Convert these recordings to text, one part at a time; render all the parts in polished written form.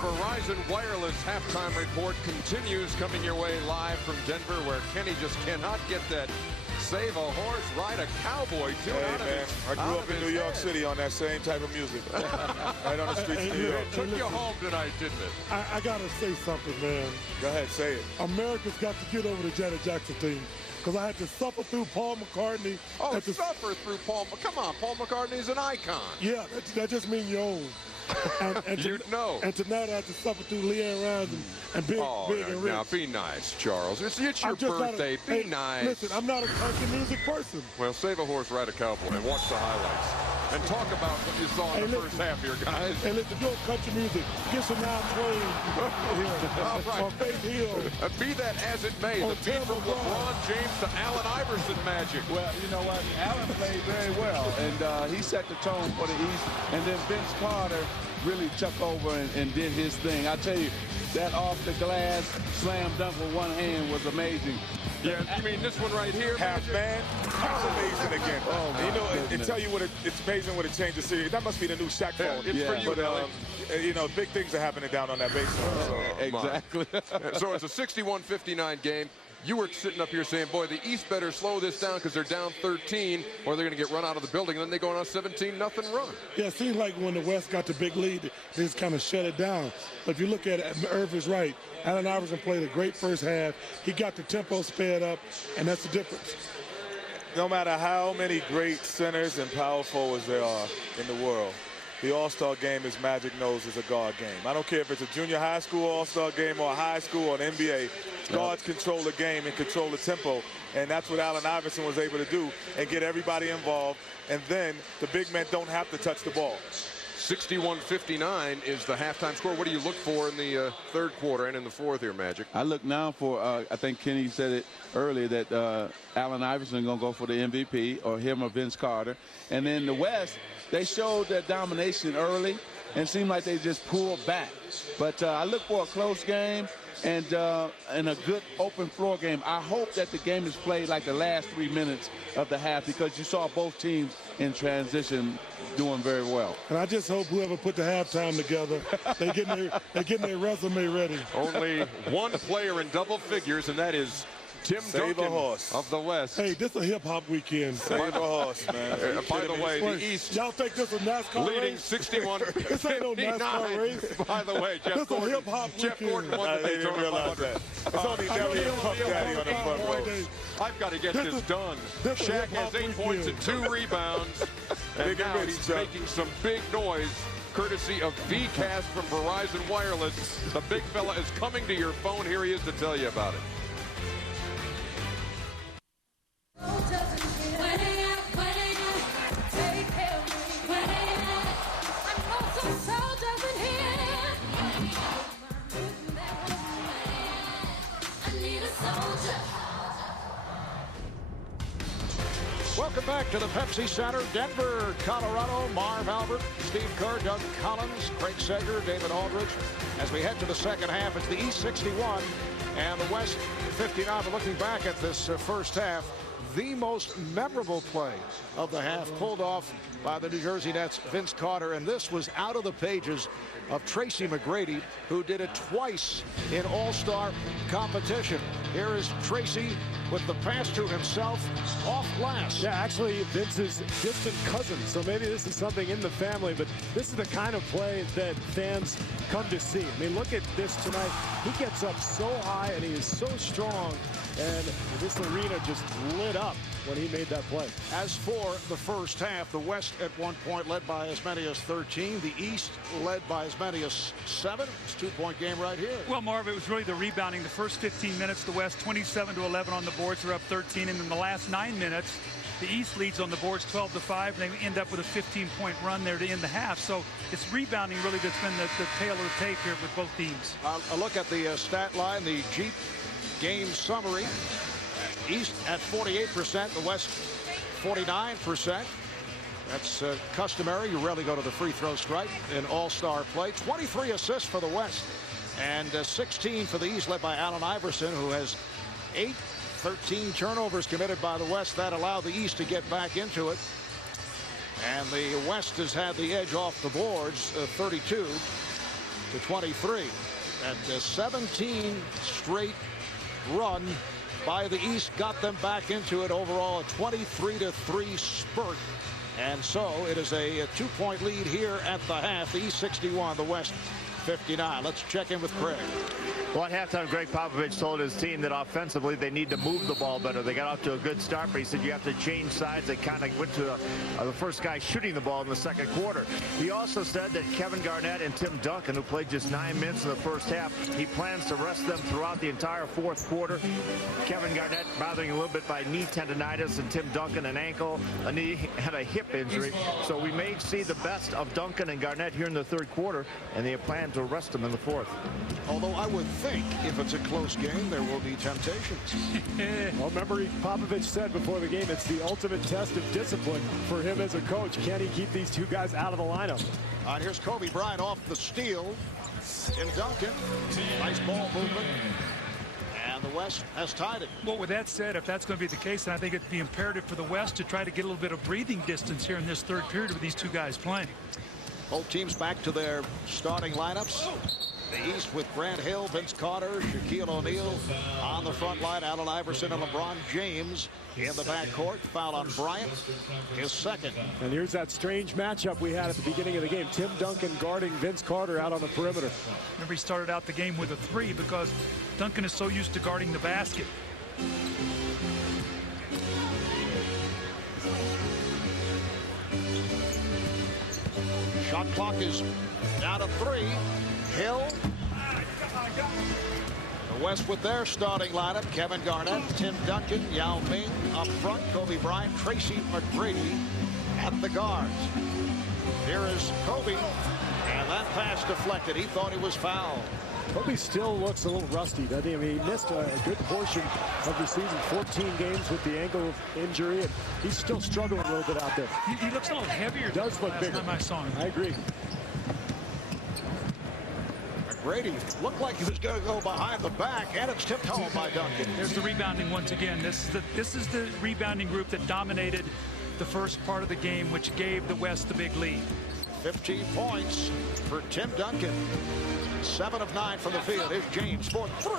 Verizon Wireless halftime report continues, coming your way live from Denver, where Kenny just cannot get that save a horse, ride a cowboy tune out of man, I grew up in New York City on that same type of music. Right on the streets of New York. It took you home tonight, didn't it? I got to say something, man. Go ahead, say it. America's got to get over the Janet Jackson thing. Because I had to suffer through Paul McCartney. Oh, suffer through Paul. Come on, Paul McCartney's an icon. Yeah, that just means you're old. And You'd know. And tonight I had to suffer through Leanne Rhymes and Big and Rich. Now, be nice, Charles. It's your birthday. Be nice. Listen, I'm not a country music person. Well, save a horse, ride a cowboy, and watch the highlights. And talk about what you saw in the first half here, guys. And listen, do country music. Get some Now Twain All right. or Faith Hill. Be that as it may, the beat from LeBron James to Allen Iverson magic. Well, you know what? Allen played very well, and he set the tone for the East. And then Vince Carter really took over and did his thing. I tell you, that off-the-glass slam dunk with one hand was amazing. Yeah, you mean this one right here? Half man, that's amazing again. Oh, you know, it tell you it's amazing when it changes series. That must be the new Shaq phone. It's for you, but, you know, big things are happening down on that baseline. So. Exactly. So it's a 61-59 game. You were sitting up here saying, boy, the East better slow this down because they're down 13 or they're going to get run out of the building, and then they go on a 17-0 run. Yeah, it seems like when the West got the big lead, they just kind of shut it down. But if you look at it, Irv is right. Allen Iverson played a great first half. He got the tempo sped up, and that's the difference. No matter how many great centers and power forwards there are in the world, the All-Star game, as Magic knows, is a guard game. I don't care if it's a junior high school All-Star game or a high school or an NBA. Guards control the game and control the tempo, and that's what Allen Iverson was able to do and get everybody involved. And then the big men don't have to touch the ball. 61-59 is the halftime score. What do you look for in the third quarter and in the fourth here, Magic? I look now for, I think Kenny said it earlier, that Allen Iverson is going to go for the MVP, or him or Vince Carter. And then the West, they showed their domination early and seemed like they just pulled back. But I look for a close game and a good open floor game. I hope that the game is played like the last 3 minutes of the half, because you saw both teams in transition doing very well. And I just hope whoever put the halftime together, they're getting their resume ready. Only one player in double figures, and that is Tim Duncan of the West. Hey, this is a hip-hop weekend. Save a horse, man. By the way, the East. Y'all think this is a NASCAR leading race? 61. This ain't no NASCAR race. By the way, Jeff Gordon won the Daytona 500. It's only Nelly and Puff Daddy on the front row. I've got to get this done. Shaq has 8 points and 2 rebounds. And now he's making some big noise, courtesy of VCast from Verizon Wireless. The big fella is coming to your phone. Here he is to tell you about it. Welcome back to the Pepsi Center, Denver, Colorado. Marv Albert, Steve Kerr, Doug Collins, Craig Sager, David Aldridge. As we head to the second half, it's the East 61 and the West 59. But looking back at this first half, the most memorable play of the half pulled off by the New Jersey Nets, Vince Carter. And this was out of the pages of Tracy McGrady, who did it twice in All-Star competition. Here is Tracy with the pass to himself off glass. Yeah, actually, Vince's distant cousin, so maybe this is something in the family, but this is the kind of play that fans come to see. I mean, look at this tonight. He gets up so high, and he is so strong, and this arena just lit up when he made that play. As for the first half, the West at one point led by as many as 13. The East led by as many as 7. It's a 2-point game right here. Well, Marv, it was really the rebounding. The first 15 minutes, the West 27-11 on the boards. They're up 13. And in the last 9 minutes, the East leads on the boards 12-5. And they end up with a 15-point run there to end the half. So it's rebounding really that's been the tail of the tape here with both teams. A look at the stat line, the Jeep game summary. East at 48%, the West 49%. That's customary. You rarely go to the free throw stripe in all-star play. 23 assists for the West and 16 for the East, led by Allen Iverson, who has 13 turnovers committed by the West. That allowed the East to get back into it. And the West has had the edge off the boards, 32. to 23. And the 17 straight run by the East got them back into it. Overall, a 23-3 spurt. And so it is a 2-point lead here at the half. The East 61, the West 59. Let's check in with Craig. Well, at halftime, Greg Popovich told his team that offensively they need to move the ball better. They got off to a good start, but he said you have to change sides. They kind of went to the first guy shooting the ball in the second quarter. He also said that Kevin Garnett and Tim Duncan, who played just 9 minutes in the first half, he plans to rest them throughout the entire fourth quarter. Kevin Garnett bothering a little bit by knee tendonitis, and Tim Duncan an ankle, a knee, had a hip injury. So we may see the best of Duncan and Garnett here in the third quarter, and they plan to rest them in the fourth. Although I would think if it's a close game, there will be temptations. Well, remember, Popovich said before the game, it's the ultimate test of discipline for him as a coach. Can he keep these two guys out of the lineup? Here's Kobe Bryant off the steal. Tim Duncan, nice ball movement. And the West has tied it. Well, with that said, if that's going to be the case, then I think it'd be imperative for the West to try to get a little bit of breathing distance here in this third period with these two guys playing. Both teams back to their starting lineups. The East with Grant Hill, Vince Carter, Shaquille O'Neal on the front line. Allen Iverson and LeBron James in the backcourt. Foul on Bryant, his second. And here's that strange matchup we had at the beginning of the game. Tim Duncan guarding Vince Carter out on the perimeter. Remember, he started out the game with a 3 because Duncan is so used to guarding the basket. Shot clock is down to 3. Hill. The West with their starting lineup. Kevin Garnett, Tim Duncan, Yao Ming up front. Kobe Bryant, Tracy McGrady at the guards. Here is Kobe. And that pass deflected. He thought he was fouled. Kobe still looks a little rusty, doesn't he? I mean, he missed a good portion of the season, 14 games with the ankle injury, and he's still struggling a little bit out there. He looks a little heavier. Does look bigger. Last time I saw him. I agree. McGrady looked like he was going to go behind the back, and it's tipped home by Duncan. There's the rebounding once again. This is the rebounding group that dominated the first part of the game, which gave the West the big lead. 15 points for Tim Duncan. 7 of 9 from the field. Here's James for 3.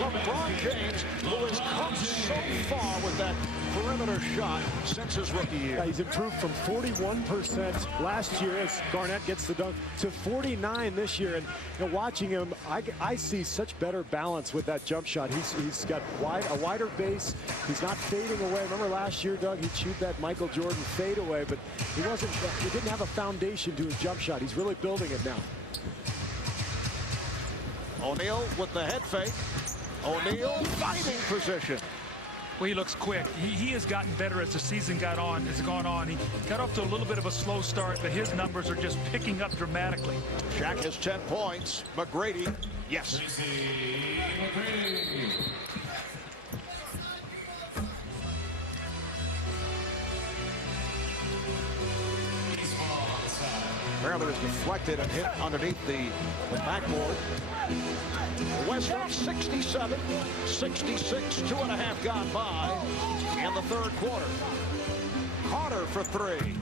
LeBron James, who has come so far with that perimeter shot since his rookie year. He's improved from 41% last year as Garnett gets the dunk to 49 this year. And you know, watching him, I see such better balance with that jump shot. He's got a wider base. He's not fading away. Remember last year, Doug, he chewed that Michael Jordan fade away, but he didn't have a foundation to his jump shot. He's really building it now. O'Neal with the head fake. O'Neal fighting position. Well, he looks quick. He has gotten better as the season has gone on. He got off to a little bit of a slow start, but his numbers are just picking up dramatically. Shaq has 10 points. McGrady, yes. Apparently was deflected and hit underneath the backboard. The West up 67, 66, 2.5 gone by in the third quarter. Carter for 3.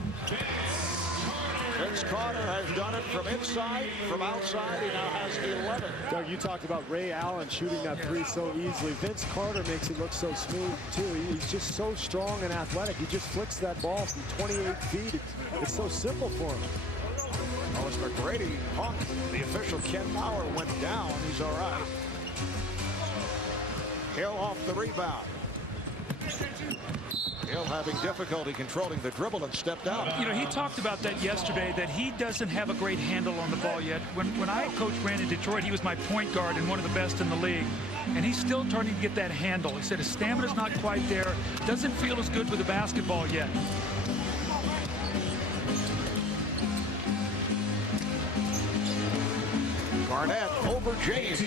Vince Carter has done it from inside, from outside. He now has 11. Doug, you talked about Ray Allen shooting that 3 so easily. Vince Carter makes it look so smooth, too. He's just so strong and athletic. He just flicks that ball from 28 feet. It's so simple for him. Oh, it's McGrady. Hawk, the official Ken Mauer went down. He's all right. Hill off the rebound. Hill having difficulty controlling the dribble and stepped out. You know, he talked about that yesterday, that he doesn't have a great handle on the ball yet. When I coached Brandon in Detroit, he was my point guard and one of the best in the league. And he's still starting to get that handle. He said his stamina's not quite there. Doesn't feel as good with the basketball yet. Garnett over James.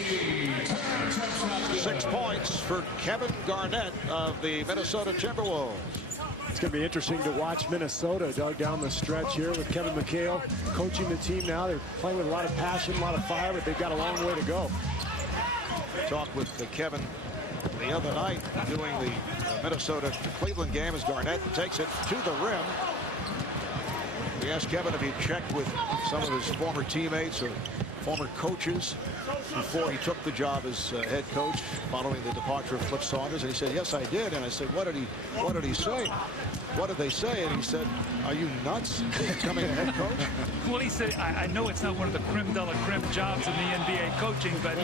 6 points for Kevin Garnett of the Minnesota Timberwolves. It's going to be interesting to watch Minnesota, Doug, down the stretch here with Kevin McHale coaching the team now. They're playing with a lot of passion, a lot of fire, but they've got a long way to go. Talked with Kevin the other night doing the Minnesota-Cleveland game as Garnett takes it to the rim. We asked Kevin if he checked with some of his former teammates or former coaches before he took the job as head coach following the departure of Flip Saunders, and he said, yes, I did. And I said, what did he say? What did they say? And he said, are you nuts becoming a head coach? Well, he said, I know it's not one of the creme de la creme jobs in the NBA coaching, but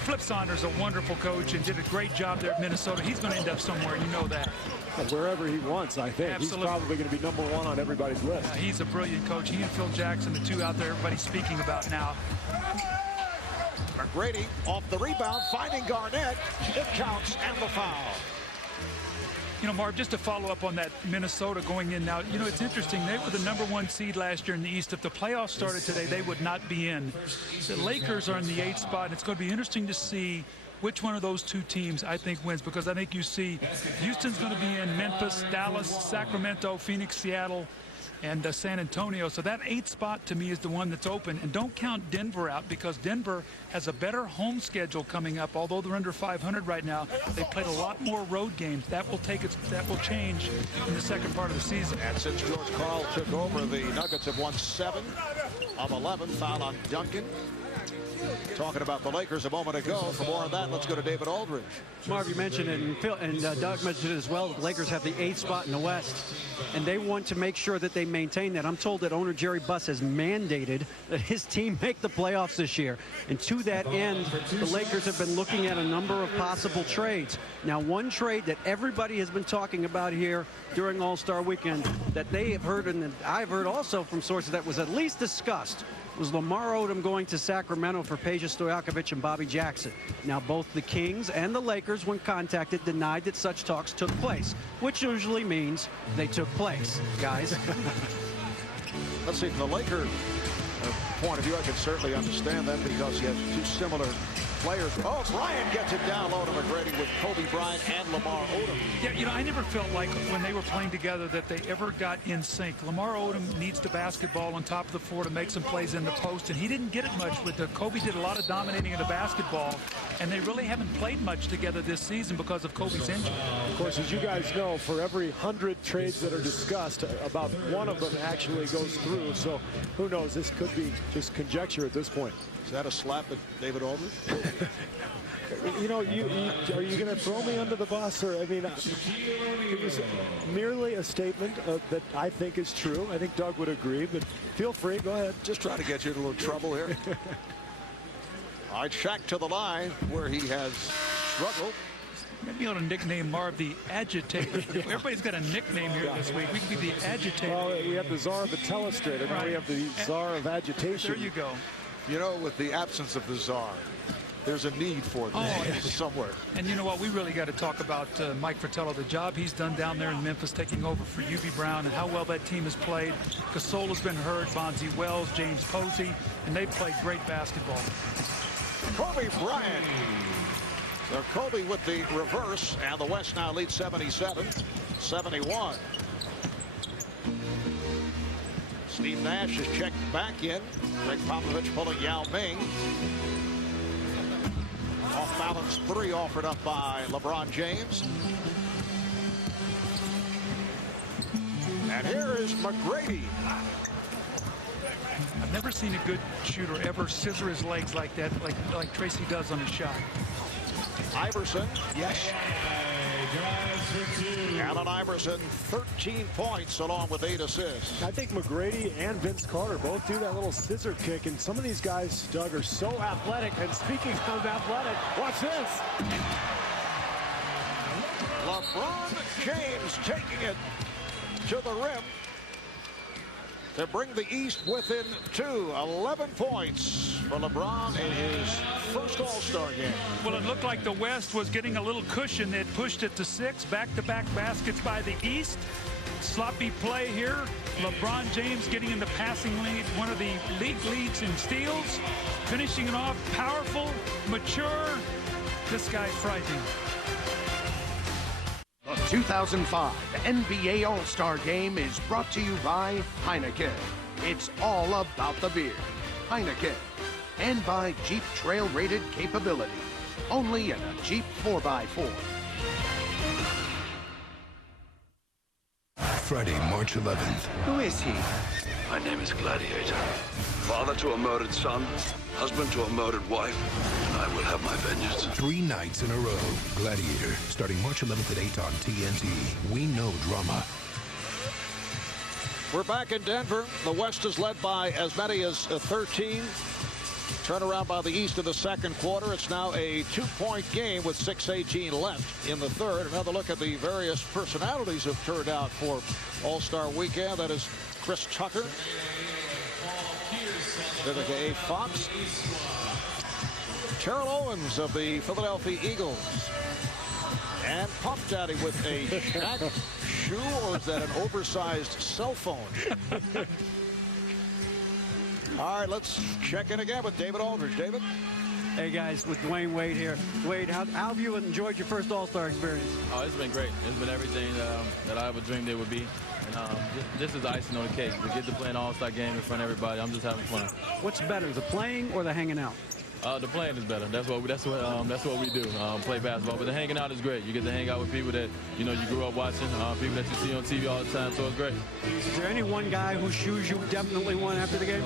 Flip Saunders is a wonderful coach and did a great job there at Minnesota. He's going to end up somewhere, you know that. Wherever he wants, I think. Absolutely. He's probably going to be #1 on everybody's list. He's a brilliant coach. He and Phil Jackson, the two out there everybody's speaking about now. McGrady off the rebound, finding Garnett. It counts, and the foul. You know, Marv, just to follow up on that Minnesota going in now, you know, it's interesting. They were the #1 seed last year in the East. If the playoffs started today, they would not be in. The Lakers are in the 8th spot, and it's going to be interesting to see which one of those two teams I think wins, because I think you see Houston's going to be in, Memphis, Dallas, Sacramento, Phoenix, Seattle, and San Antonio. So that 8th spot to me is the one that's open. And don't count Denver out, because Denver has a better home schedule coming up. Although they're under 500 right now, they played a lot more road games. That will change in the second part of the season. And since George Karl took over, the Nuggets have won 7 of 11. Foul on Duncan. Talking about the Lakers a moment ago. For more on that, let's go to David Aldridge. Marv, you mentioned it, and Phil and Doug mentioned it as well. The Lakers have the 8th spot in the West, and they want to make sure that they maintain that. I'm told that owner Jerry Buss has mandated that his team make the playoffs this year. And to that end, the Lakers have been looking at a number of possible trades. Now, one trade that everybody has been talking about here during All-Star Weekend that they have heard, and I've heard also from sources that was at least discussed, was Lamar Odom going to Sacramento for Peja Stojakovic and Bobby Jackson. Now, both the Kings and the Lakers, when contacted, denied that such talks took place, which usually means they took place, guys. Let's see, from the Laker point of view, I can certainly understand that, because he has two similar players. Oh, Bryant gets it down low to McGrady with Kobe Bryant and Lamar Odom. Yeah, you know, I never felt like when they were playing together that they ever got in sync. Lamar Odom needs the basketball on top of the floor to make some plays in the post, and he didn't get it much with the Kobe. Did a lot of dominating of the basketball, and they really haven't played much together this season because of Kobe's injury. Of course, as you guys know, for every 100 trades that are discussed, about one of them actually goes through. So who knows? This could be just conjecture at this point. Is that a slap at David Aldridge? You know, are you going to throw me under the bus? Or, I mean, it was merely a statement that I think is true. I think Doug would agree, but feel free. Go ahead. Just trying to get you in a little trouble here. All right, Shaq to the line where he has struggled. Maybe on a nickname Marv the Agitator. Everybody's got a nickname here this week. We could be the Agitator. Well, we have the Czar of the Telestrator. Now we have the Czar of Agitation. There you go. You know, with the absence of the Czar, there's a need for this somewhere. And you know what? We really got to talk about Mike Fratello, the job he's done down there in Memphis, taking over for Hubie Brown, and how well that team has played. Gasola's been hurt, Bonzi Wells, James Posey, and they've played great basketball. Kobe Bryant. So Kobe with the reverse, and the West now leads 77-71. Steve Nash is checked back in. Greg Popovich pulling Yao Ming. Off balance three offered up by LeBron James. And here is McGrady. I've never seen a good shooter ever scissor his legs like that, like Tracy does on his shot. Iverson, yes. Allen Iverson, 13 points along with 8 assists. I think McGrady and Vince Carter both do that little scissor kick, and some of these guys, Doug, are so athletic. And speaking of athletic, watch this. LeBron James taking it to the rim to bring the East within 2. 11 points for LeBron in his first All-Star game. Well, it looked like the West was getting a little cushion. They'd pushed it to 6. Back-to-back baskets by the East. Sloppy play here. LeBron James getting in the passing lead. One of the league leads in steals. Finishing it off. Powerful, mature. This guy's frightening. The 2005 NBA All-Star Game is brought to you by Heineken. It's all about the beer. Heineken. And by Jeep Trail Rated capability. Only in a Jeep 4x4. Friday, March 11th. Who is he? My name is Gladiator. Father to a murdered son, husband to a murdered wife, and I will have my vengeance. 3 nights in a row. Gladiator, starting March 11th at 8 on TNT. We know drama. We're back in Denver. The West is led by as many as 13. Turnaround by the East in the second quarter. It's now a 2-point game with 6:18 left in the third. Another look at the various personalities who have turned out for All-Star Weekend. That is Chris Tucker, Vivica A. Fox, Terrell Owens of the Philadelphia Eagles, and Puff Daddy with a Shaq shoe, or is that an oversized cell phone? All right, let's check in again with David Aldridge. David? Hey, guys, with Dwayne Wade here. Wade, how have you enjoyed your first All-Star experience? Oh, it's been great. It's been everything that I ever dreamed it would be. And this is icing on the cake. We get to play an All-Star game in front of everybody. I'm just having fun. What's better, the playing or the hanging out? The playing is better. That's what we do. Play basketball. But the hanging out is great. You get to hang out with people that you grew up watching, people that you see on TV all the time. So it's great. Is there any one guy whose shoes you definitely won after the game?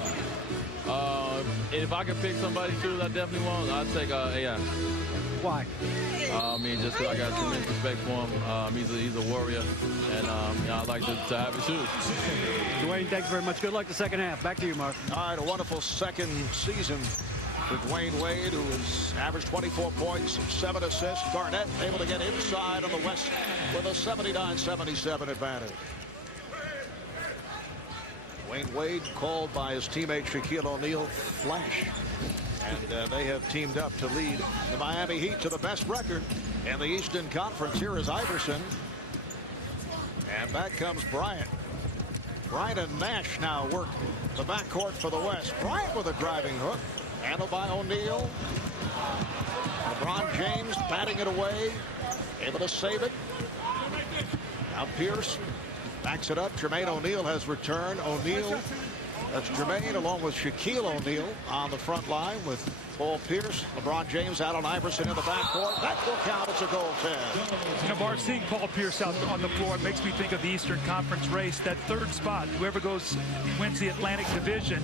If I could pick somebody's shoes I definitely want, I'd take AI. Why? Just because I got tremendous respect for him. He's a warrior, and I like to have his shoes. Dwayne, thanks very much. Good luck the second half. Back to you, Mark. All right, a wonderful second season for Dwayne Wade, who has averaged 24 points, 7 assists. Garnett able to get inside on the West with a 79-77 advantage. Dwayne Wade called by his teammate Shaquille O'Neal Flash. And they have teamed up to lead the Miami Heat to the best record in the Eastern Conference. Here is Iverson. And back comes Bryant. Bryant and Nash now work the backcourt for the West. Bryant with a driving hook. Handled by O'Neal. LeBron James batting it away. Able to save it. Now Pierce backs it up. Jermaine O'Neal has returned. O'Neal, that's Jermaine along with Shaquille O'Neal on the front line with Paul Pierce. LeBron James out on Iverson in the backcourt. That will count as a goaltend. Bart, seeing Paul Pierce out on the floor makes me think of the Eastern Conference race. That third spot, whoever wins the Atlantic Division.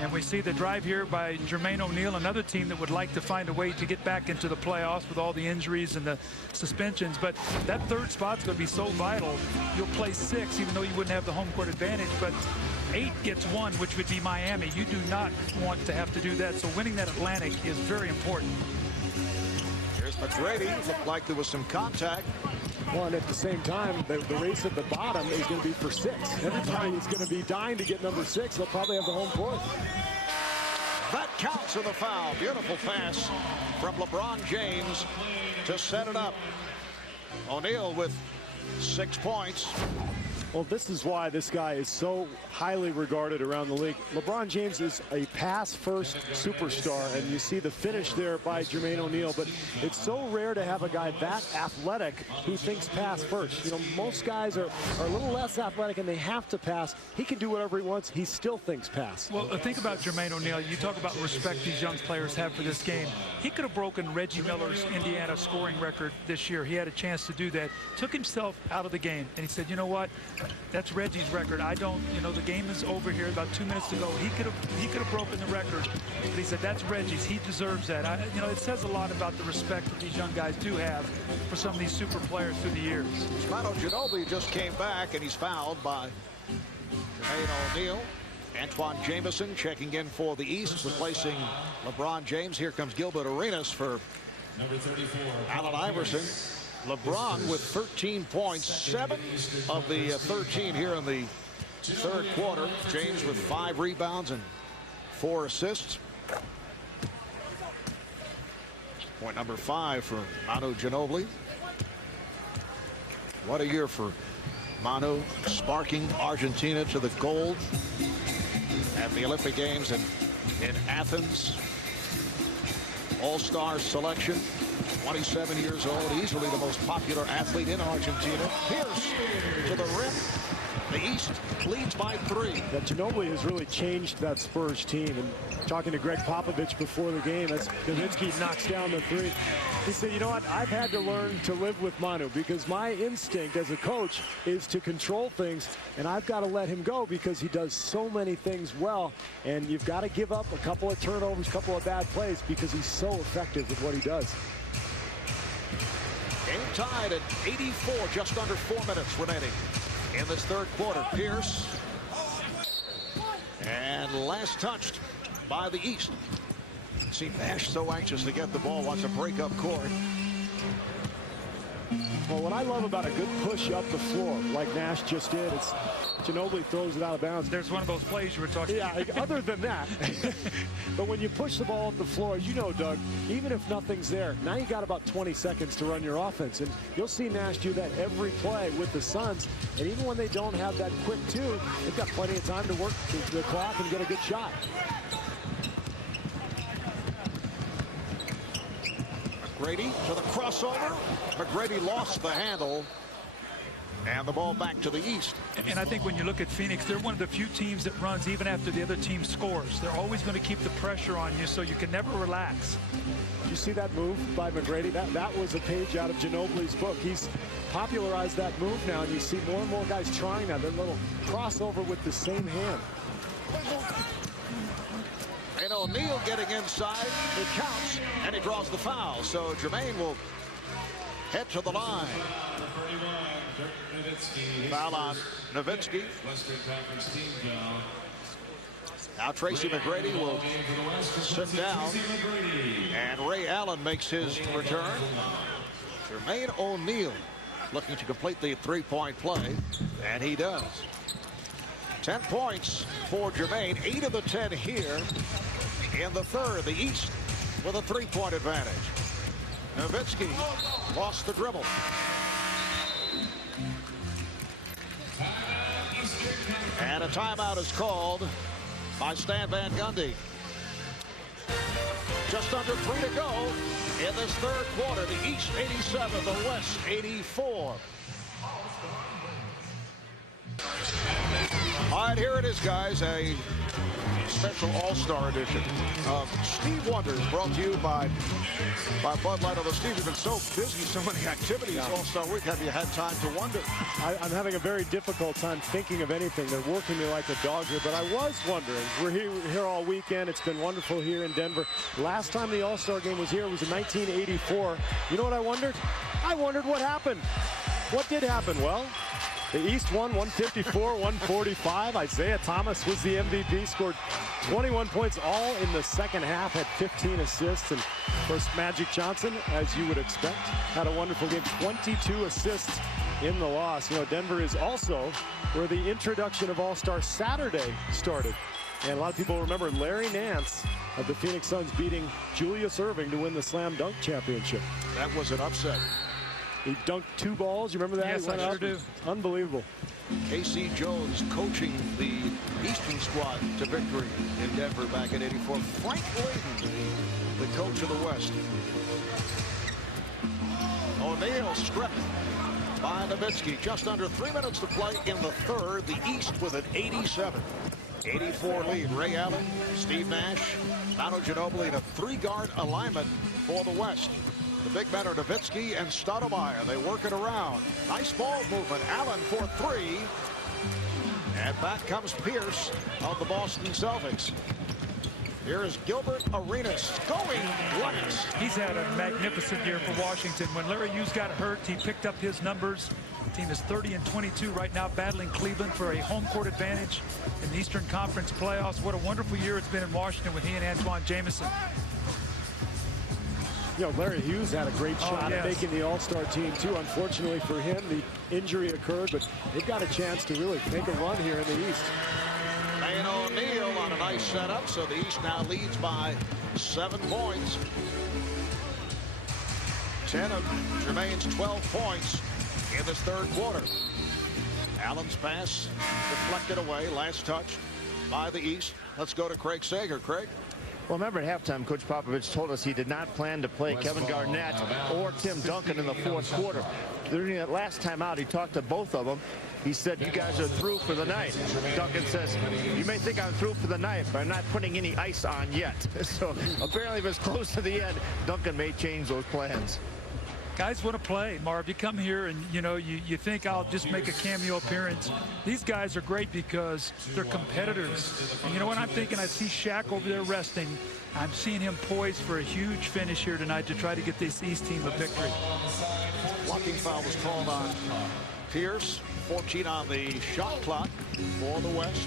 And we see the drive here by Jermaine O'Neal, another team that would like to find a way to get back into the playoffs with all the injuries and the suspensions. But that third spot's going to be so vital. You'll play 6, even though you wouldn't have the home court advantage. But 8 gets 1, which would be Miami. You do not want to have to do that. So winning that Atlantic is very important. Here's McGrady. Looked like there was some contact. Well, and at the same time, the race at the bottom is going to be for 6. Everybody is going to be dying to get number 6. They'll probably have the home court. That counts in the foul. Beautiful pass from LeBron James to set it up. O'Neal with 6 points. Well, this is why this guy is so highly regarded around the league. LeBron James is a pass-first superstar, and you see the finish there by Jermaine O'Neal, but it's so rare to have a guy that athletic who thinks pass first. Most guys are a little less athletic, and they have to pass. He can do whatever he wants. He still thinks pass. Well, think about Jermaine O'Neal. You talk about the respect these young players have for this game. He could have broken Reggie Miller's Indiana scoring record this year. He had a chance to do that. Took himself out of the game, and he said, you know what? That's Reggie's record. I don't, the game is over here. About 2 minutes to go. He could have broken the record. But he said, that's Reggie's. He deserves that. It says a lot about the respect that these young guys do have for some of these super players through the years. Manu Ginobili just came back, and he's fouled by Jermaine O'Neal. Antoine Jamison checking in for the East, replacing LeBron James. Here comes Gilbert Arenas for number 34, Allen Iverson. LeBron with 13 points, 7 of the 13 here in the third quarter. James with 5 rebounds and 4 assists. Point number 5 for Manu Ginobili. What a year for Manu, sparking Argentina to the gold at the Olympic Games in Athens. All-star selection. 27 years old, easily the most popular athlete in Argentina. Pierce to the rim. The East leads by 3. Yeah, Ginobili has really changed that Spurs team. And talking to Greg Popovich before the game, as Nowitzki knocks down the 3, he said, you know what, I've had to learn to live with Manu because my instinct as a coach is to control things, and I've got to let him go because he does so many things well, and you've got to give up a couple of turnovers, a couple of bad plays because he's so effective with what he does. Game tied at 84, just under 4 minutes remaining in this third quarter. Pierce. And last touched by the East. See Nash so anxious to get the ball, wants to break up court. Well, what I love about a good push up the floor, like Nash just did, it's Ginobili throws it out of bounds. There's one of those plays you were talking about. Yeah, other than that. But when you push the ball up the floor, you know, Doug, even if nothing's there, now you got about 20 seconds to run your offense. And you'll see Nash do that every play with the Suns. And even when they don't have that quick 2, they've got plenty of time to work the clock and get a good shot. McGrady to the crossover. McGrady lost the handle. And the ball back to the East. And I think when you look at Phoenix, they're one of the few teams that runs even after the other team scores. They're always going to keep the pressure on you, so you can never relax. Did you see that move by McGrady? That was a page out of Ginobili's book. He's popularized that move now, and you see more and more guys trying that. Their little crossover with the same hand. And O'Neal getting inside. It counts, and he draws the foul. So Jermaine will head to the line. Foul on Nowitzki. Now Tracy McGrady will sit down, and Ray Allen makes his return. Jermaine O'Neal looking to complete the three-point play, and he does. 10 points for Jermaine, 8 of the 10 here in the third. The East with a three-point advantage. Nowitzki lost the dribble. And a timeout is called by Stan Van Gundy. Just under 3 to go in this third quarter. The East 87, the West 84. All right, here it is, guys. A special All-Star edition of Steve Wonders, brought to you by Bud Light. Although, Steve, you've been so busy, so many activities All-Star Week. Have you had time to wonder? I'm having a very difficult time thinking of anything. They're working me like a dog here, but I was wondering. We're here all weekend. It's been wonderful here in Denver. Last time the All-Star game was here was in 1984. You know what I wondered? I wondered what happened. What did happen? Well, the East won 154-145. Isaiah Thomas was the MVP, scored 21 points all in the second half, had 15 assists. And of course, Magic Johnson, as you would expect, had a wonderful game, 22 assists in the loss. You know, Denver is also where the introduction of All-Star Saturday started. And a lot of people remember Larry Nance of the Phoenix Suns beating Julius Erving to win the Slam Dunk Championship. That was an upset. He dunked 2 balls. You remember that? Yes, I sure do. Unbelievable. K.C. Jones coaching the Eastern squad to victory in Denver back in '84. Frank Layden, the coach of the West. O'Neal stripped by Nowitzki. Just under 3 minutes to play in the third. The East with an 87-84 lead. Ray Allen, Steve Nash, Manu Ginobili in a 3-guard alignment for the West. The big men are Nowitzki and Stoudemire. They work it around. Nice ball movement. Allen for 3. And back comes Pierce of the Boston Celtics. Here is Gilbert Arenas going last. He's had a magnificent year for Washington. When Larry Hughes got hurt, he picked up his numbers. The team is 30-22 right now, battling Cleveland for a home court advantage in the Eastern Conference playoffs. What a wonderful year it's been in Washington with he and Antoine Jamison. You know, Larry Hughes had a great shot at making the All-Star team, too. Unfortunately for him, the injury occurred, but they've got a chance to really make a run here in the East. And O'Neal on a nice setup, so the East now leads by 7 points. 10 of Jermaine's 12 points in this third quarter. Allen's pass deflected away, last touch by the East. Let's go to Craig Sager. Craig? Well, remember at halftime, Coach Popovich told us he did not plan to play Kevin Garnett or Tim Duncan in the fourth quarter. During that last time out, he talked to both of them. He said, you guys are through for the night. Duncan says, you may think I'm through for the night, but I'm not putting any ice on yet. So apparently if it's close to the end, Duncan may change those plans. Guys want to play, Marv. You come here and, you think I'll just make a cameo appearance. These guys are great because they're competitors. And you know what I'm thinking? I see Shaq over there resting. I'm seeing him poised for a huge finish here tonight to try to get this East team a victory. Blocking foul was called on Pierce. 14 on the shot clock for the West.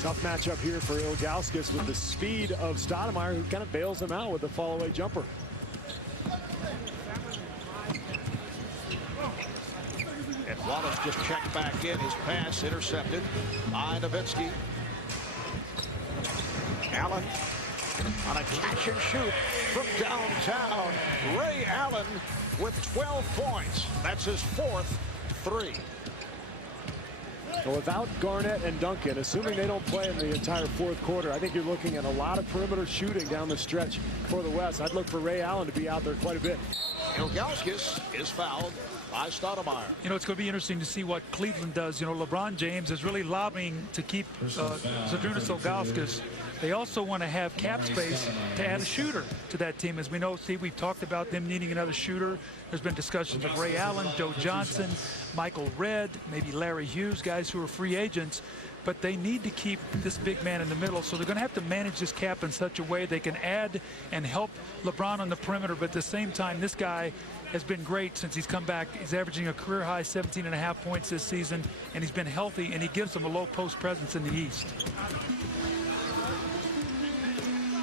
Tough matchup here for Ilgauskas with the speed of Stoudemire, who kind of bails him out with a fall-away jumper. And Wallace just checked back in. His pass intercepted by Nowitzki. Allen on a catch and shoot from downtown. Ray Allen with 12 points. That's his 4th 3. Well, without Garnett and Duncan, assuming they don't play in the entire 4th quarter, I think you're looking at a lot of perimeter shooting down the stretch for the West. I'd look for Ray Allen to be out there quite a bit. Ilgauskas is fouled by Stoudemire. It's going to be interesting to see what Cleveland does. LeBron James is really lobbying to keep Zydrunas Ilgauskas. They also want to have cap space to add a shooter to that team. As we know, Steve, we've talked about them needing another shooter. There's been discussions of Ray Allen, Joe Johnson, Michael Redd, maybe Larry Hughes, guys who are free agents. But they need to keep this big man in the middle, so they're going to have to manage this cap in such a way they can add and help LeBron on the perimeter. But at the same time, this guy has been great since he's come back. He's averaging a career-high 17.5 points this season, and he's been healthy, and he gives them a low-post presence in the East.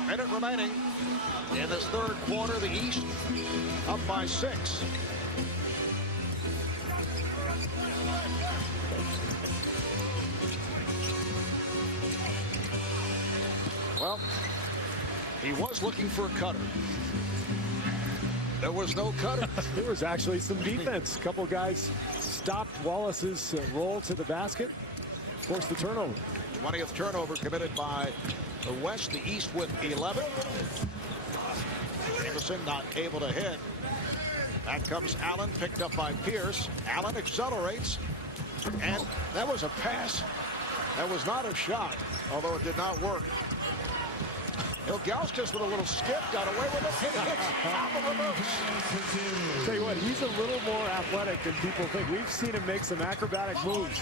Minute remaining in this 3rd quarter. The East up by 6. Well, he was looking for a cutter. There was no cutter. There was actually some defense. A couple guys stopped Wallace's roll to the basket, forced the turnover. 20th turnover committed by the West. The East with 11. Jameson not able to hit. Back comes Allen, picked up by Pierce. Allen accelerates, and that was a pass. That was not a shot, although it did not work. Ilgauskas with a little skip, got away with it, and hits top of the moves. Tell you what, he's a little more athletic than people think. We've seen him make some acrobatic moves.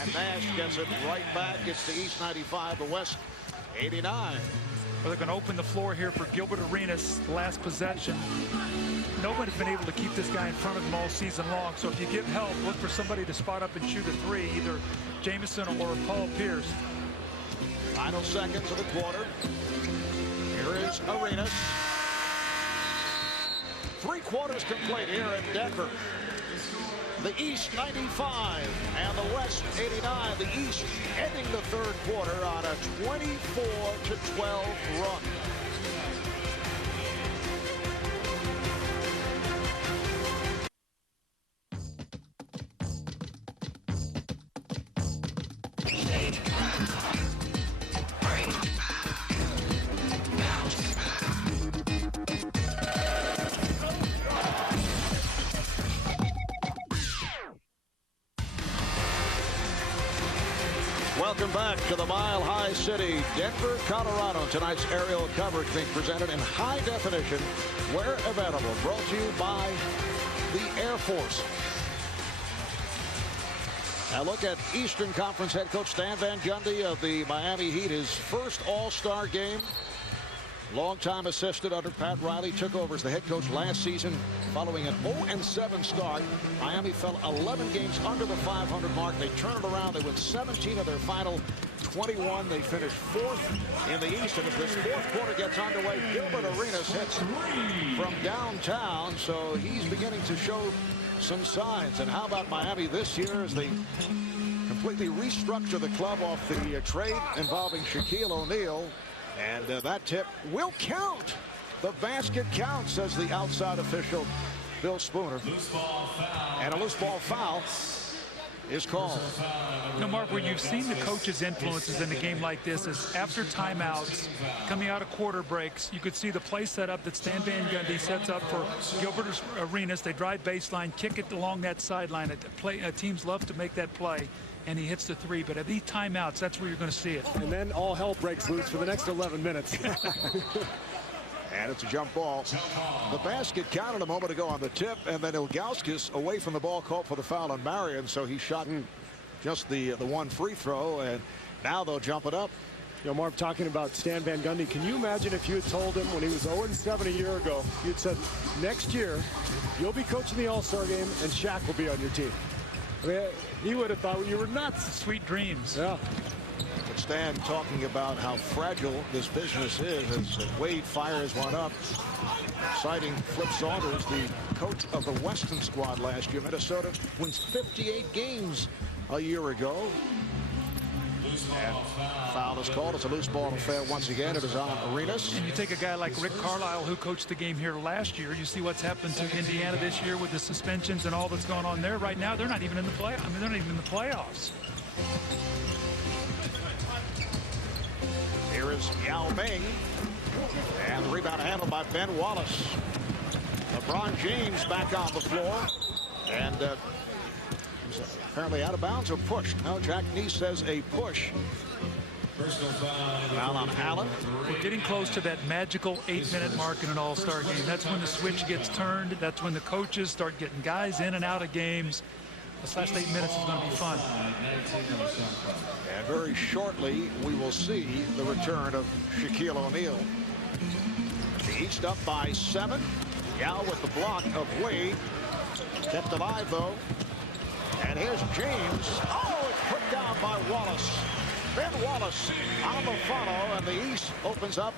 And Nash gets it right back. It's the East 95, the West 89. Well, they're going to open the floor here for Gilbert Arenas, last possession. Nobody's been able to keep this guy in front of them all season long. So if you get help, look for somebody to spot up and shoot a 3, either Jameson or Paul Pierce. Final seconds of the quarter. Here is Arenas. 3 quarters complete here in Denver. The East 95 and the West 89. The East ending the 3rd quarter on a 24-12 run. Welcome back to the Mile High City, Denver, Colorado. Tonight's aerial coverage being presented in high definition, where available. Brought to you by the Air Force. Now look at Eastern Conference head coach Stan Van Gundy of the Miami Heat. His first All-Star game. Longtime assistant under Pat Riley, took over as the head coach last season following an 0-7 start. Miami fell 11 games under the 500 mark. They turn it around. They win 17 of their final 21. They finished 4th in the East. And as this 4th quarter gets underway, Gilbert Arenas hits from downtown. So he's beginning to show some signs. And how about Miami this year as they completely restructure the club off the trade involving Shaquille O'Neal. And that tip will count. The basket counts, says the outside official, Bill Spooner. And a loose ball foul. is called. Mark, where you've seen the coaches' influences in a game like this is after timeouts, coming out of quarter breaks, you could see the play setup that Stan Van Gundy sets up for Gilbert Arenas. They drive baseline, kick it along that sideline. Teams love to make that play, and he hits the three. But at these timeouts, that's where you're going to see it. And then all hell breaks loose for the next 11 minutes. And it's a jump ball. The basket counted a moment ago on the tip, and then Ilgauskas away from the ball called for the foul on Marion, so he shot just the one free throw, and now they'll jump it up. You know, Marv, talking about Stan Van Gundy, can you imagine if you had told him when he was 0-7 a year ago, you'd said, next year, you'll be coaching the All-Star game, and Shaq will be on your team? I mean, he would have thought you were nuts. Sweet dreams. Yeah. But Stan talking about how fragile this business is as Wade fires one up, citing Flip Saunders, the coach of the Weston squad last year. Minnesota wins 58 games a year ago. And foul is called. It's a loose ball affair once again. It is on Arenas. And you take a guy like Rick Carlisle, who coached the game here last year. You see what's happened to Indiana this year with the suspensions and all that's going on there. Right now, they're not even in the play. I mean, they're not even in the playoffs. Here is Yao Ming. And the rebound handled by Ben Wallace. LeBron James back on the floor. And he's apparently out of bounds or pushed. No, Jack Neese says a push. Foul on Allen. We're getting close to that magical 8-minute mark in an All-Star game. That's when the switch gets turned. That's when the coaches start getting guys in and out of games. This last 8 minutes is going to be fun. And very shortly, we will see the return of Shaquille O'Neal. The East up by 7. Yao with the block of Wade. Kept alive, though. And here's James. Oh, it's put down by Wallace. Ben Wallace on the follow, and the East opens up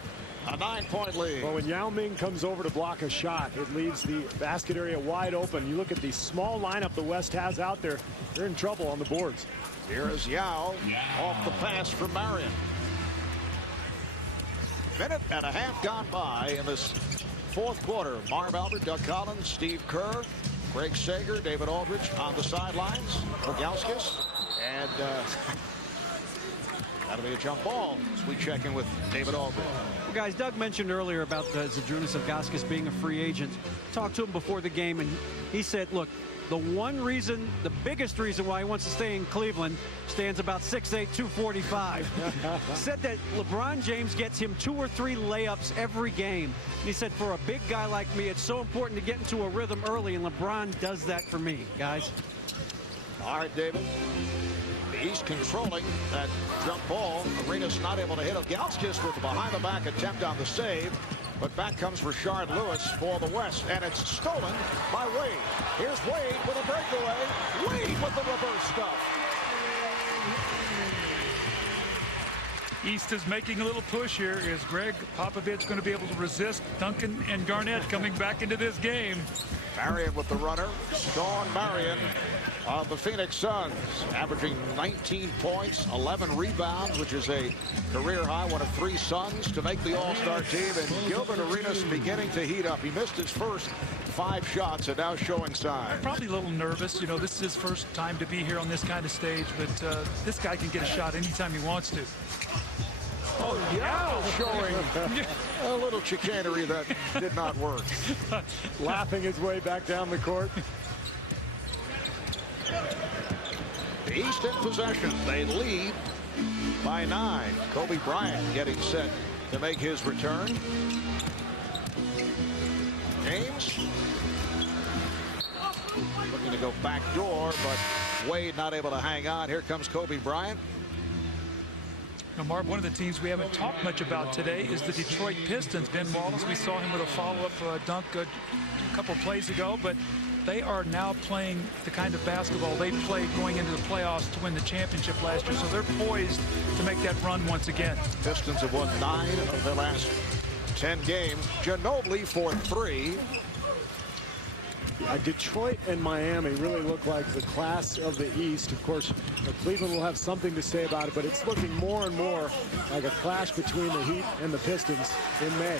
a 9-point lead. Well, when Yao Ming comes over to block a shot, it leaves the basket area wide open. You look at the small lineup the West has out there, they're in trouble on the boards. Here is Yao off the pass from Marion. Minute and a half gone by in this fourth quarter. Marv Albert, Doug Collins, Steve Kerr, Craig Sager, David Aldridge on the sidelines. Ilgauskas, and that'll be a jump ball as we check in with David Aldridge. Well, guys, Doug mentioned earlier about Zydrunas Ilgauskas being a free agent. Talked to him before the game, and he said, look, the biggest reason why he wants to stay in Cleveland, stands about 6'8", 245. Said that LeBron James gets him 2 or 3 layups every game. And he said, for a big guy like me, it's so important to get into a rhythm early, and LeBron does that for me, guys. All right, David. The East controlling that jump ball. Arenas not able to hit Ilgauskas with a behind-the-back attempt on the save. But back comes Rashard Lewis for the West, and it's stolen by Wade. Here's Wade with a breakaway. Wade with the reverse stuff. East is making a little push here. Is Greg Popovich going to be able to resist Duncan and Garnett coming back into this game? Marion with the runner. Sean Marion of the Phoenix Suns, averaging 19 points, 11 rebounds, which is a career high. One of 3 Suns to make the All-Star team. And Gilbert Arenas beginning to heat up. He missed his first 5 shots and now showing signs. Probably a little nervous. You know, this is his first time to be here on this kind of stage, but this guy can get a shot anytime he wants to. Oh, yeah, showing a little chicanery that did not work. Laughing his way back down the court. The East in possession. They lead by 9. Kobe Bryant getting set to make his return. James looking to go back door, but Wade not able to hang on. Here comes Kobe Bryant. Now, Marv, one of the teams we haven't talked much about today is the Detroit Pistons. Ben Wallace, we saw him with a follow-up dunk a couple plays ago, but they are now playing the kind of basketball they played going into the playoffs to win the championship last year, so they're poised to make that run once again. Pistons have won 9 of their last 10 games. Ginobili for 3. Detroit and Miami really look like the class of the East. Of course, Cleveland will have something to say about it, but it's looking more and more like a clash between the Heat and the Pistons in May.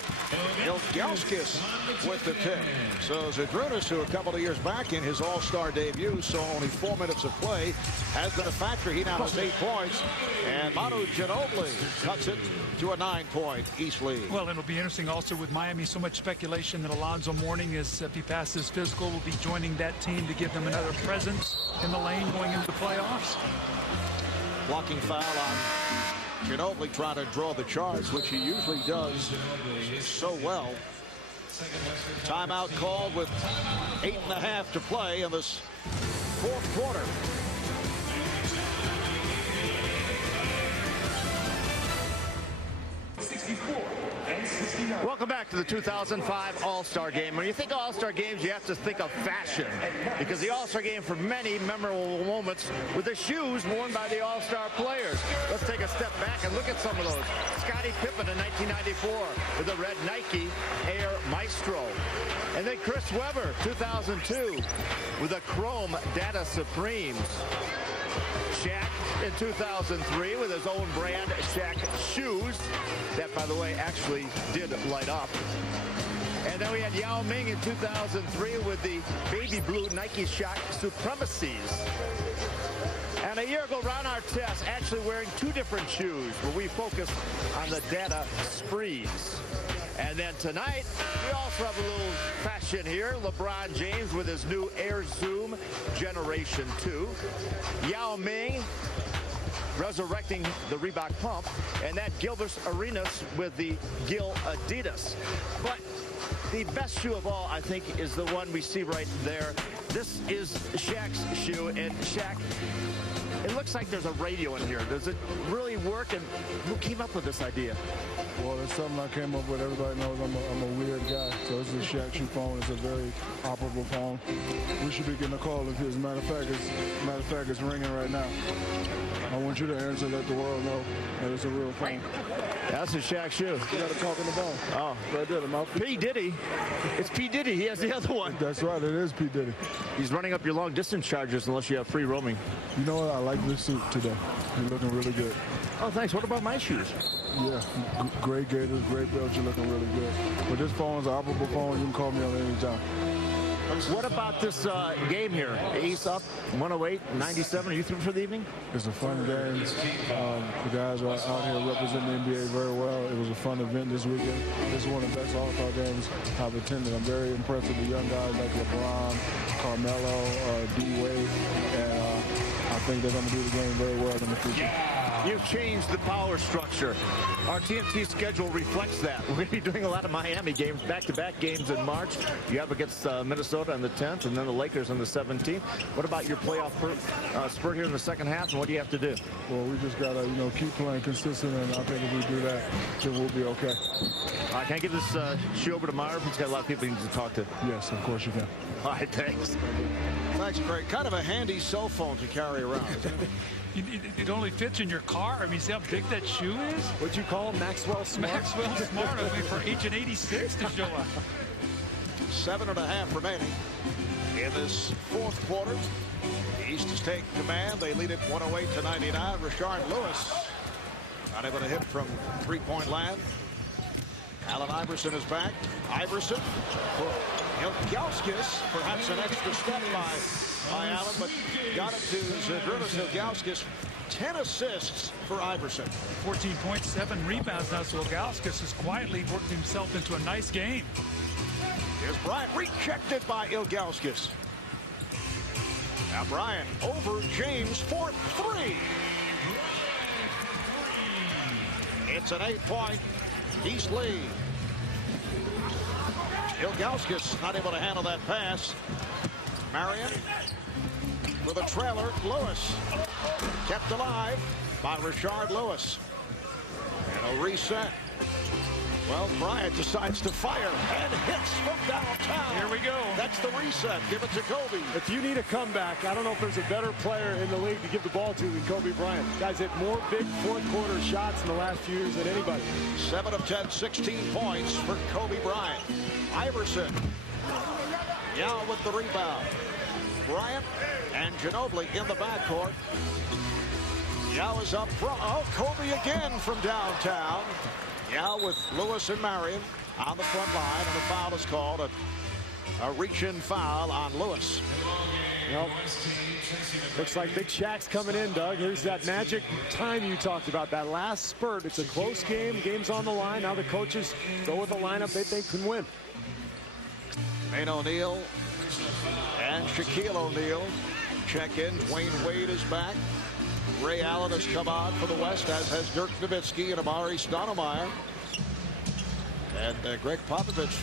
Ilgauskas with the tip. So Zydrunas, who a couple of years back in his all-star debut saw only 4 minutes of play, has been a factor. He now has 8 points. And Manu Ginobili cuts it to a 9-point East lead. Well, it'll be interesting also with Miami. So much speculation that Alonzo Mourning, if he passes physical, will be joining that team to give them another presence in the lane going into the playoffs. Blocking foul on Ginobili, trying to draw the charge, which he usually does so well. Timeout called with 8.5 to play in this fourth quarter. Welcome back to the 2005 All-Star Game. When you think of All-Star Games, you have to think of fashion, because the All-Star Game, for many memorable moments, with the shoes worn by the All-Star players. Let's take a step back and look at some of those. Scottie Pippen in 1994 with the red Nike Air Maestro. And then Chris Webber, 2002, with the chrome Data Supremes. Shaq in 2003 with his own brand Shaq shoes. That, by the way, actually did light up. And then we had Yao Ming in 2003 with the baby blue Nike Shaq Supremacies. And a year ago, Ron Artest actually wearing 2 different shoes, where we focused on the Data Sprees. And then tonight, we also have a little fashion here. LeBron James with his new Air Zoom Generation 2. Yao Ming resurrecting the Reebok Pump. And that Gilbert Arenas with the Gil Adidas. But the best shoe of all, I think, is the one we see right there. This is Shaq's shoe. And Shaq, it looks like there's a radio in here. Does it really work? And who came up with this idea? Well, it's something I came up with. Everybody knows I'm a weird guy. So this is a Shaq shoe phone. It's a very operable phone. We should be getting a call. As a matter of fact, it's ringing right now. I want you to answer, let the world know that it's a real phone. That's a Shaq shoe. You got to talk on the phone. Oh, right there. The mouthpiece. P. Diddy. It's P. Diddy. He has the other one. That's right. It is P. Diddy. He's running up your long distance charges unless you have free roaming. You know what? I like this suit today. You're looking really good. Oh, thanks. What about my shoes? Yeah, great gators, great belts. You're looking really good. But this phone's an operable phone. You can call me on any time. What about this game here? Ace up, 108-97. Are you through for the evening? It's a fun game. The guys are out here representing the NBA very well. It was a fun event this weekend. This is one of the best All-Star games I've attended. I'm very impressed with the young guys like LeBron, Carmelo, D-Wade, and I think they're going to do the game very well in the future. You've changed the power structure. Our TNT schedule reflects that. We're going to be doing a lot of Miami games, back-to-back games in March. You have against Minnesota on the 10th and then the Lakers on the 17th. What about your playoff spurt here in the second half, and what do you have to do? Well, we just got to, keep playing consistent, and I think if we do that, then we'll be okay. Can I give this shoe over to Marv? He's got a lot of people he needs to talk to. Yes, of course you can. All right, thanks. Thanks, Greg. Kind of a handy cell phone to carry around, isn't it? It only fits in your car. I mean, see how big that shoe is? What'd you call him? Maxwell Smart? Maxwell Smart. I mean, for Agent 86 to show up. 7.5 remaining in this fourth quarter. The East has taken command. They lead it 108-99. Rashard Lewis not able to hit from three-point land. Allen Iverson is back. Iverson for Ilgauskas. Perhaps an extra step by Allen, but got it to Zydrunas. Ilgauskas. 10 assists for Iverson. 14 points, 7 rebounds now. So Ilgauskas has quietly worked himself into a nice game. Here's Bryant, rejected by Ilgauskas. Now Bryant over James for 3. It's an 8-point East lead. Ilgauskas not able to handle that pass. Marion for the trailer. Lewis kept alive by Rashard Lewis. And a reset. Well, Bryant decides to fire and hits from downtown. Here we go. That's the reset. Give it to Kobe. If you need a comeback, I don't know if there's a better player in the league to give the ball to than Kobe Bryant. Guys hit more big fourth-quarter shots in the last few years than anybody. 7 of 10, 16 points for Kobe Bryant. Iverson Yao with the rebound. Bryant and Ginobili in the backcourt. Yao is up front. Oh, Kobe again from downtown. Yao with Lewis and Marion on the front line, and a foul is called. A reach-in foul on Lewis. Well, looks like Big Shaq's coming in, Doug. Here's that magic time you talked about, that last spurt. It's a close game. Game's on the line. Now the coaches go with a lineup they think can win. Jermaine O'Neal and Shaquille O'Neal check in. Dwayne Wade is back. Ray Allen has come on for the West, as has Dirk Nowitzki and Amari Stoudemire. And Greg Popovich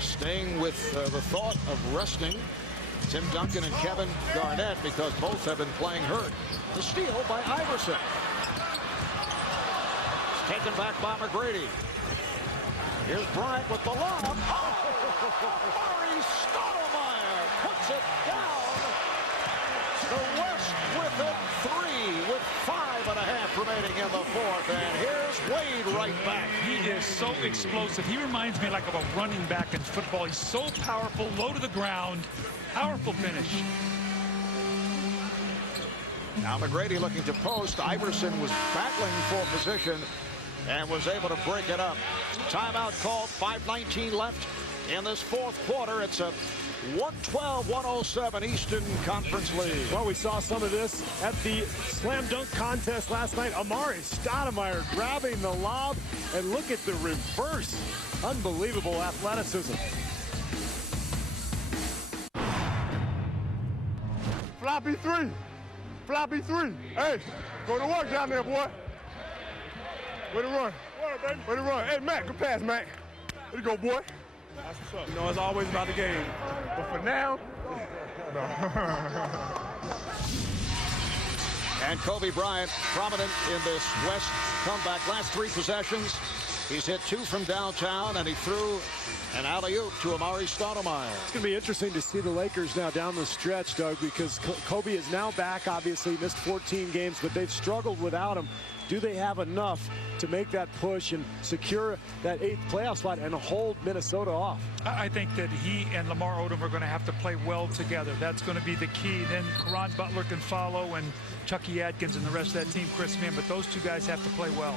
staying with the thought of resting Tim Duncan and Kevin Garnett, because both have been playing hurt. The steal by Iverson. It's taken back by McGrady. Here's Bryant with the lob. Oh! Amari Stoudemire puts it down. The West with it, 3 with 5.5 remaining in the fourth. And here's Wade right back. He is so explosive. He reminds me like of a running back in football. He's so powerful, low to the ground. Powerful finish. Now McGrady looking to post. Iverson was battling for position and was able to break it up. Timeout called. 5:19 left in this fourth quarter. It's a 112-107 Eastern Conference lead. Well, we saw some of this at the slam dunk contest last night. Amari Stoudemire grabbing the lob, and look at the reverse. Unbelievable athleticism. Floppy three. Floppy three. Hey, go to work down there, boy. Way to run. Way to run. Hey, Matt, good pass, Matt. Way to go, boy. That's what's up. You know, it's always about the game. But for now, no. And Kobe Bryant prominent in this West comeback. Last 3 possessions, he's hit 2 from downtown, and he threw an alley-oop to Amari Stoudemire. It's going to be interesting to see the Lakers now down the stretch, Doug, because Kobe is now back. Obviously missed 14 games, but they've struggled without him. Do they have enough to make that push and secure that 8th playoff spot and hold Minnesota off? I think that he and Lamar Odom are going to have to play well together. That's going to be the key. Then Caron Butler can follow, and Chucky Atkins and the rest of that team, Chris Mann, but those 2 guys have to play well.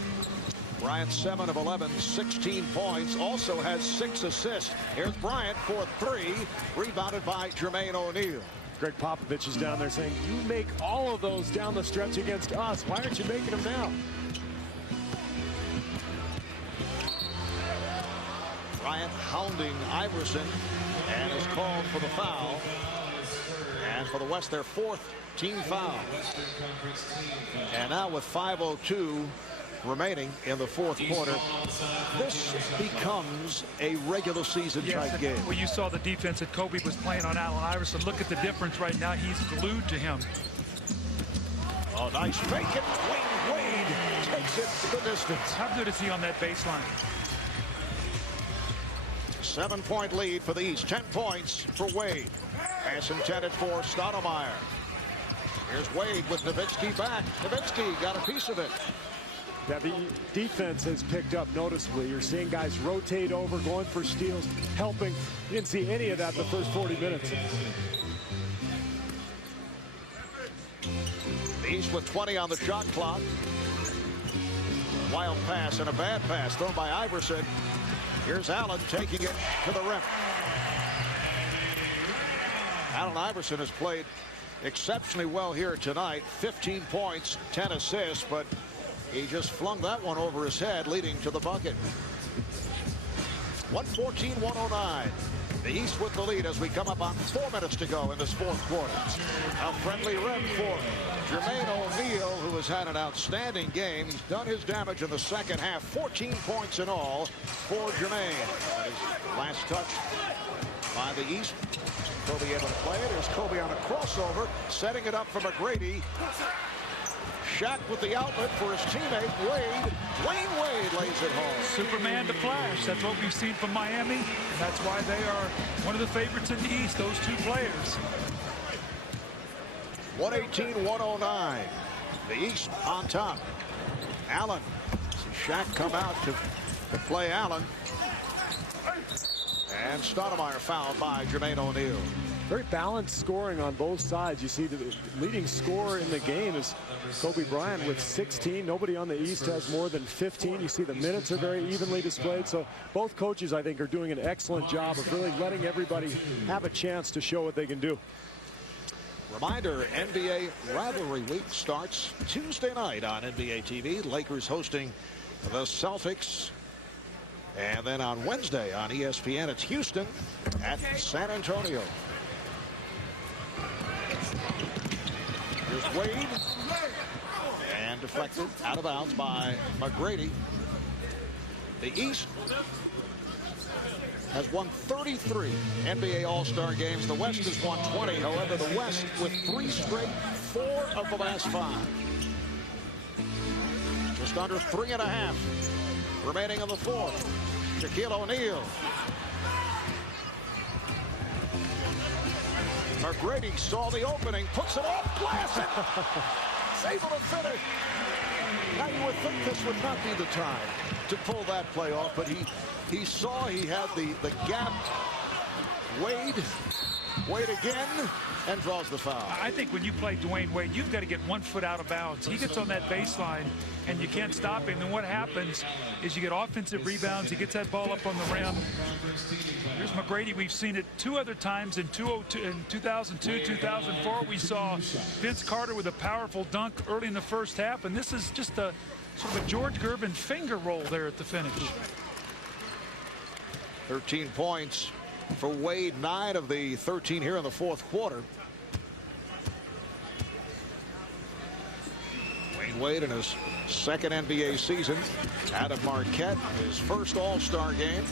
Bryant 7 of 11, 16 points, also has 6 assists. Here's Bryant for 3, rebounded by Jermaine O'Neal. Greg Popovich is down there saying, you make all of those down the stretch against us. Why aren't you making them now? Bryant hounding Iverson and is called for the foul. And for the West, their 4th team foul. And now with 5:02 remaining in the fourth quarter, this becomes a regular season type game. Well, you saw the defense that Kobe was playing on Allen Iverson. Look at the difference right now. He's glued to him. Oh, nice fake it. Dwayne Wade takes it to the distance. How good is he on that baseline? 7-point lead for the East. 10 points for Wade. Pass intended for Stoudemire. Here's Wade with Nowitzki back. Nowitzki got a piece of it. Yeah, the defense has picked up noticeably. You're seeing guys rotate over, going for steals, helping. You didn't see any of that the first 40 minutes. The East with 20 on the shot clock. Wild pass and a bad pass thrown by Iverson. Here's Allen taking it to the rim. Allen Iverson has played exceptionally well here tonight. 15 points, 10 assists, but he just flung that one over his head, leading to the bucket. 114-109. The East with the lead as we come up on 4 minutes to go in this fourth quarter. A friendly rim for Jermaine O'Neal, who has had an outstanding game. He's done his damage in the second half. 14 points in all for Jermaine. That is last touch by the East. Kobe able to play it. Here's Kobe on a crossover, setting it up for McGrady. Shaq with the outlet for his teammate Wade. Dwayne Wade lays it home. Superman to flash. That's what we've seen from Miami. And that's why they are one of the favorites in the East, those 2 players. 118-109. The East on top. Allen. See Shaq come out to play Allen. And Stoudemire fouled by Jermaine O'Neal. Very balanced scoring on both sides. You see the leading scorer in the game is Kobe Bryant with 16. Nobody on the East has more than 15. You see the minutes are very evenly displayed. So both coaches, I think, are doing an excellent job of really letting everybody have a chance to show what they can do. Reminder, NBA Rivalry Week starts Tuesday night on NBA TV. Lakers hosting the Celtics. And then on Wednesday on ESPN, it's Houston at San Antonio. Here's Wade. And deflected out of bounds by McGrady. The East has won 33 NBA All-Star games. The West has won 20. However, the West with 3 straight, 4 of the last 5. Just under 3.5 remaining in the fourth. Shaquille O'Neal. McGrady saw the opening, puts it off glass, and able to finish. Now you would think this would not be the time to pull that play off, but he saw he had the gap. Wade again, and draws the foul. I think when you play Dwayne Wade, you've got to get 1 foot out of bounds. He gets on that baseline, and you can't stop him. And what happens is you get offensive rebounds. He gets that ball up on the rim. Here's McGrady. We've seen it 2 other times in 2002, 2004. We saw Vince Carter with a powerful dunk early in the first half, and this is just a sort of a George Gervin finger roll there at the finish. 13 points for Wade, 9 of the 13 here in the fourth quarter. Dwayne Wade in his second NBA season. Adam Marquette, his first All-Star game.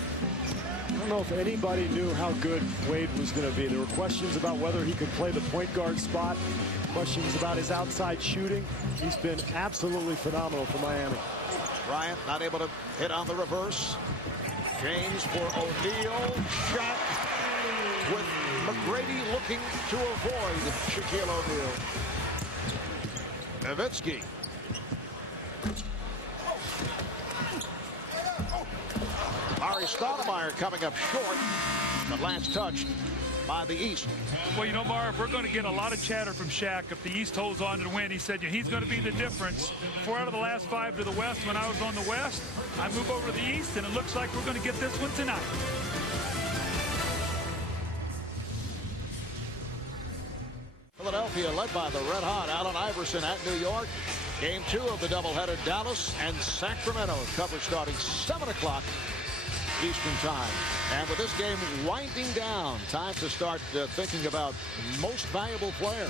I don't know if anybody knew how good Wade was going to be. There were questions about whether he could play the point guard spot, questions about his outside shooting. He's been absolutely phenomenal for Miami. Bryant not able to hit on the reverse. James for O'Neal. Shot with McGrady looking to avoid Shaquille O'Neal. Nowitzki. Larry Stoudemire coming up short. The last touch by the East. Well, you know, Marv, we're going to get a lot of chatter from Shaq if the East holds on to win. He said he's going to be the difference. 4 out of the last 5 to the West. When I was on the West, I move over to the East, and it looks like we're going to get this one tonight. Philadelphia led by the red-hot Allen Iverson at New York. Game 2 of the doubleheader. Dallas and Sacramento. Coverage starting 7 o'clock Eastern time. And with this game winding down, time to start thinking about most valuable player.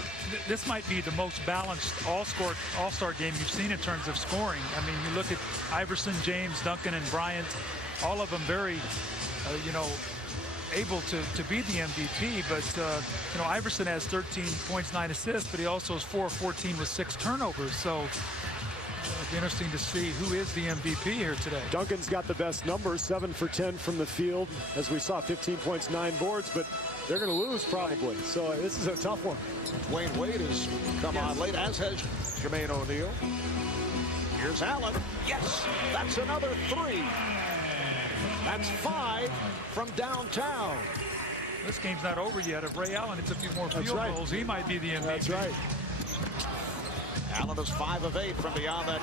This might be the most balanced all-star game you've seen in terms of scoring. I mean, you look at Iverson, James, Duncan, and Bryant, all of them very, able to be the MVP. But, Iverson has 13 points, 9 assists, but he also has 4 of 14 with 6 turnovers. So it'll be interesting to see who is the MVP here today. Duncan's got the best numbers, 7 for 10 from the field. As we saw, 15 points, 9 boards, but they're going to lose probably. So this is a tough one. Dwayne Wade has come on late, as has Jermaine O'Neal. Here's Allen. Yes, that's another 3. That's 5 from downtown. This game's not over yet. If Ray Allen hits a few more field goals, he might be the MVP. That's right. Allen is 5 of 8 from beyond that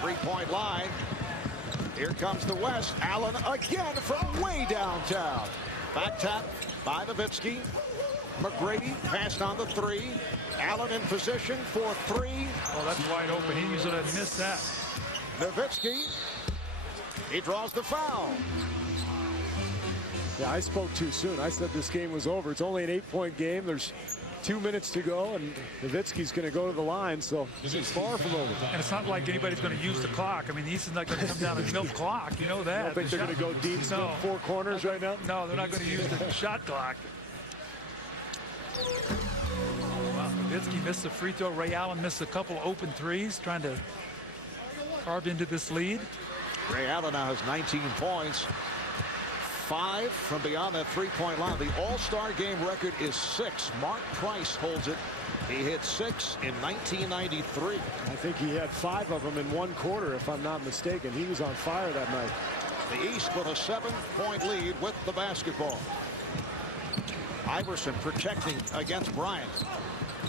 3-point line. Here comes the West. Allen again from way downtown. Back tap by Nowitzki. McGrady passed on the 3. Allen in position for 3. Oh, that's wide open. He usually doesn't miss that. Nowitzki. He draws the foul. Yeah, I spoke too soon. I said this game was over. It's only an 8-point game. There's 2 minutes to go, and Nowitzki's going to go to the line, so this is far from over. And it's not like anybody's going to use the clock. I mean, the East is not going to come down and milk clock. You know that. I don't think they're going to go deep in 4 corners right now? No, they're not going to use the shot clock. Wow, Nowitzki missed the free throw. Ray Allen missed a couple open threes, trying to carve into this lead. Ray Allen now has 19 points. 5 from beyond that 3-point line. The All-Star game record is 6. Mark Price holds it. He hit 6 in 1993. I think he had 5 of them in 1 quarter, if I'm not mistaken. He was on fire that night. The East with a 7-point lead with the basketball. Iverson protecting against Bryant.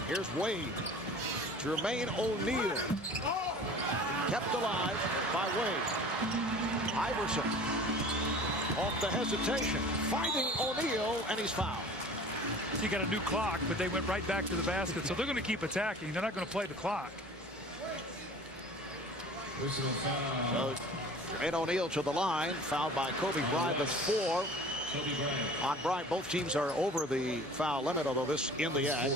Here's Wade. Jermaine O'Neal. Kept alive by Wade. Iverson off the hesitation. Finding O'Neal, and he's fouled. You got a new clock, but they went right back to the basket, so they're going to keep attacking. They're not going to play the clock. So Jermaine O'Neal to the line, fouled by Kobe Bryant. That's 4 on Bryant. Both teams are over the foul limit, although this in the act.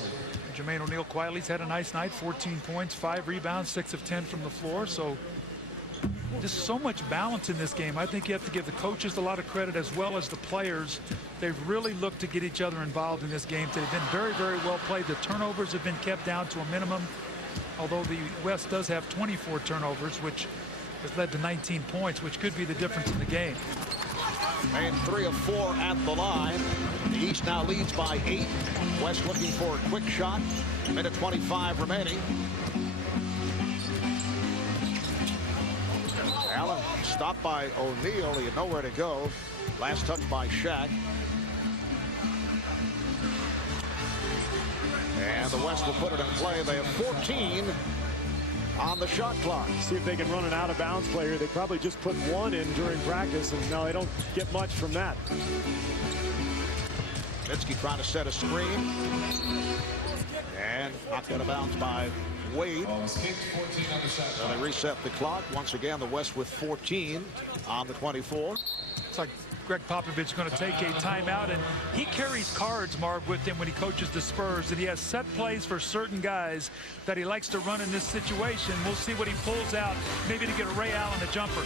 Jermaine O'Neal quietly's had a nice night. 14 points, 5 rebounds, 6 of 10 from the floor. So just so much balance in this game. I think you have to give the coaches a lot of credit as well as the players. They've really looked to get each other involved in this game. They've been very, very well played. The turnovers have been kept down to a minimum, although the West does have 24 turnovers, which has led to 19 points, which could be the difference in the game. And 3 of 4 at the line. The East now leads by 8. West looking for a quick shot. Minute 25 remaining. Allen stopped by O'Neal. He had nowhere to go. Last touch by Shaq. And the West will put it in play. They have 14 on the shot clock. See if they can run an out-of-bounds play here. They probably just put 1 in during practice, and no, they don't get much from that. Minsky trying to set a screen. And knocked out of bounds by Wade. So they reset the clock. Once again, the West with 14 on the 24. It's like Greg Popovich is going to take a timeout, and he carries cards, Marv, with him when he coaches the Spurs, and he has set plays for certain guys that he likes to run in this situation. We'll see what he pulls out, maybe to get a Ray Allen a jumper.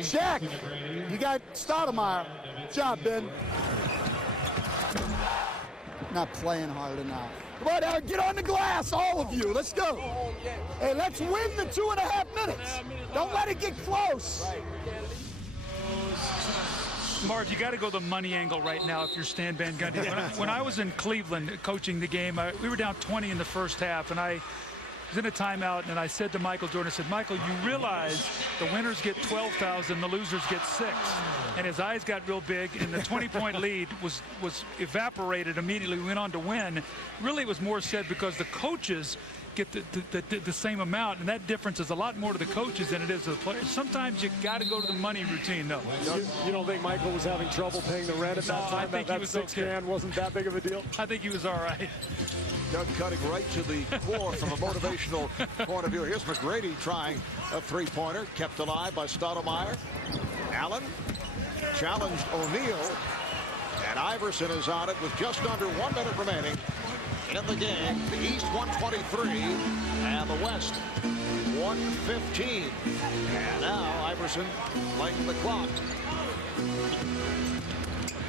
Shaq, you got Stoudemire. Good job, Ben. Not playing hard enough. Come on, Aaron, get on the glass, all of you. Let's go. Hey, let's win the 2.5 minutes. Don't let it get close. Marv, you got to go the money angle right now if you're Stan Van Gundy. When I was in Cleveland coaching the game, we were down 20 in the first half, and I was in a timeout, and I said to Michael Jordan, I said, Michael, you realize the winners get 12 fouls and the losers get 6. And his eyes got real big, and the 20-point lead was evaporated immediately. We went on to win. Really, it was more said because the coaches get the same amount, and that difference is a lot more to the coaches than it is to the players. Sometimes you got to go to the money routine, though. You don't think Michael was having trouble paying the rent at that time? I think he was that 6 okay. grand wasn't that big of a deal? I think he was all right. Doug cutting right to the core from a motivational point of view. Here's McGrady trying a three-pointer, kept alive by Stoudemire. Allen challenged O'Neal, and Iverson is on it with just under 1 minute remaining in the game. The East 123 and the West 115. And now Iverson playing the clock.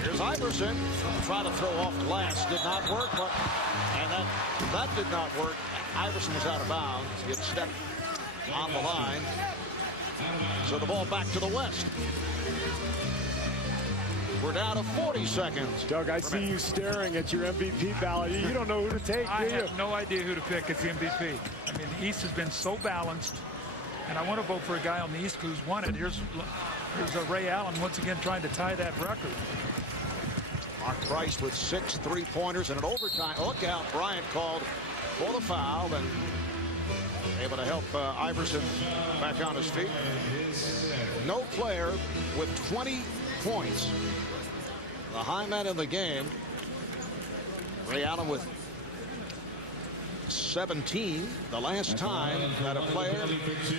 Here's Iverson trying to throw off glass. Did not work, but that did not work. Iverson was out of bounds. He had stepped on the line. So the ball back to the West. We're down to 40 seconds. Doug, I see you staring at your MVP ballot. You don't know who to take, I do you? have no idea who to pick as the MVP. I mean, the East has been so balanced, and I want to vote for a guy on the East who's won it. Here's Ray Allen once again trying to tie that record. Mark Price with 6 3-pointers and an overtime. Look out, Bryant called for the foul and able to help Iverson back on his feet. No player with 20 points. The high man in the game. Ray Allen with 17. The last time that a player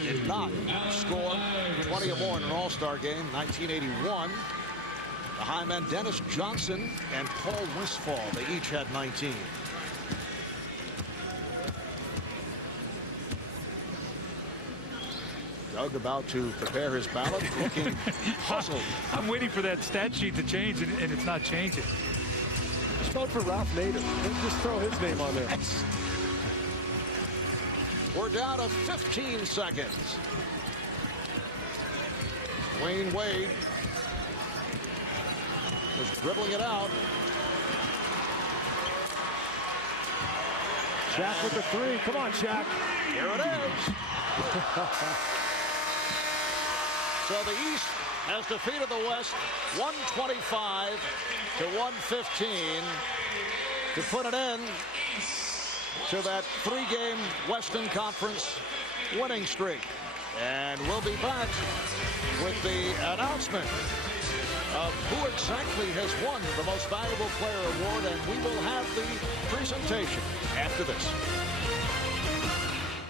did not score 20 or more in an All-Star game, 1981. The high men Dennis Johnson and Paul Westphal, they each had 19. Doug about to prepare his ballot, looking puzzled. I'm waiting for that stat sheet to change, and it's not changing. Just vote for Ralph Nader. Just throw his name on there. We're down to 15 seconds. Wayne Wade is dribbling it out. Shaq with the three. Come on, Shaq. Here it is. So the East has defeated the West 125 to 115 to put an end to that three-game Western Conference winning streak. And we'll be back with the announcement of who exactly has won the Most Valuable Player Award, and we will have the presentation after this.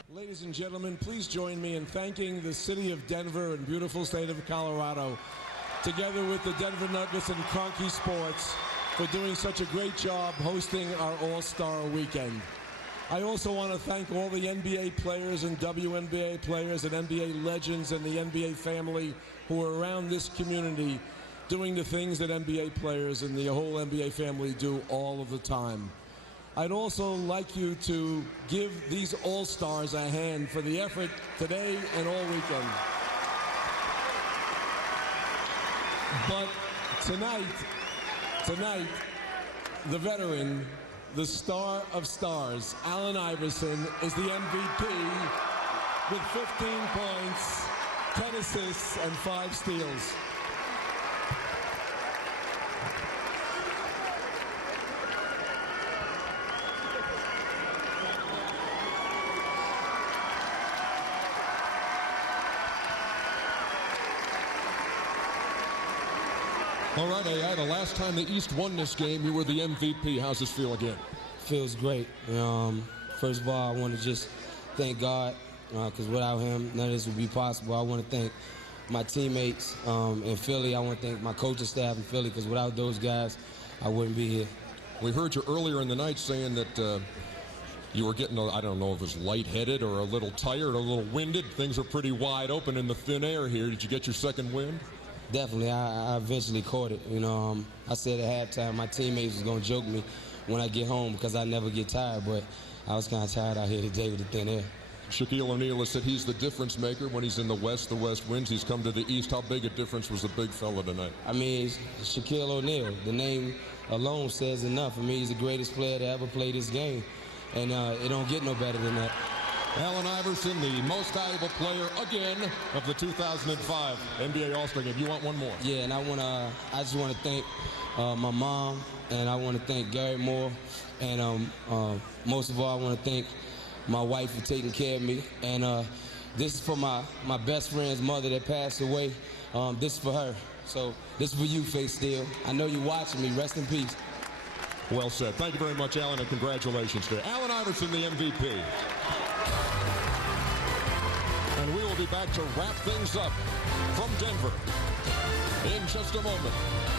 Ladies and gentlemen, please join me in thanking the city of Denver and beautiful state of Colorado, together with the Denver Nuggets and Kroenke Sports, for doing such a great job hosting our All-Star Weekend. I also want to thank all the NBA players and WNBA players and NBA legends and the NBA family who are around this community doing the things that NBA players and the whole NBA family do all of the time. I'd also like you to give these All-Stars a hand for the effort today and all weekend. But tonight, the veteran, the star of stars, Allen Iverson, is the MVP with 15 points, 10 assists, and 5 steals. All right, AI, the last time the East won this game, you were the MVP. How's this feel again? Feels great. First of all, I want to just thank God, because without him, none of this would be possible. I want to thank my teammates in Philly. I want to thank my coaching staff in Philly, because without those guys, I wouldn't be here. We heard you earlier in the night saying that you were getting, I don't know if it was lightheaded or a little tired, a little winded. Things are pretty wide open in the thin air here. Did you get your second wind? Definitely. I eventually caught it. I said at halftime my teammates was going to joke me when I get home because I never get tired, but I was kind of tired out here today with the thin air. Shaquille O'Neal has said he's the difference maker. When he's in the West wins. He's come to the East. How big a difference was the big fella tonight? I mean, Shaquille O'Neal. The name alone says enough. I mean, he's the greatest player to ever play this game, and it don't get no better than that. Allen Iverson, the most valuable player again of the 2005 NBA All-Star Game. You want one more? Yeah, and I just want to thank my mom, and I want to thank Gary Moore, and most of all, I want to thank my wife for taking care of me. And this is for my best friend's mother that passed away. This is for her. So this is for you, Faith Steele. I know you're watching me. Rest in peace. Well said. Thank you very much, Allen, and congratulations to Allen Iverson, the MVP. And we will be back to wrap things up from Denver in just a moment.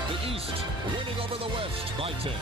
The East winning over the West by 10.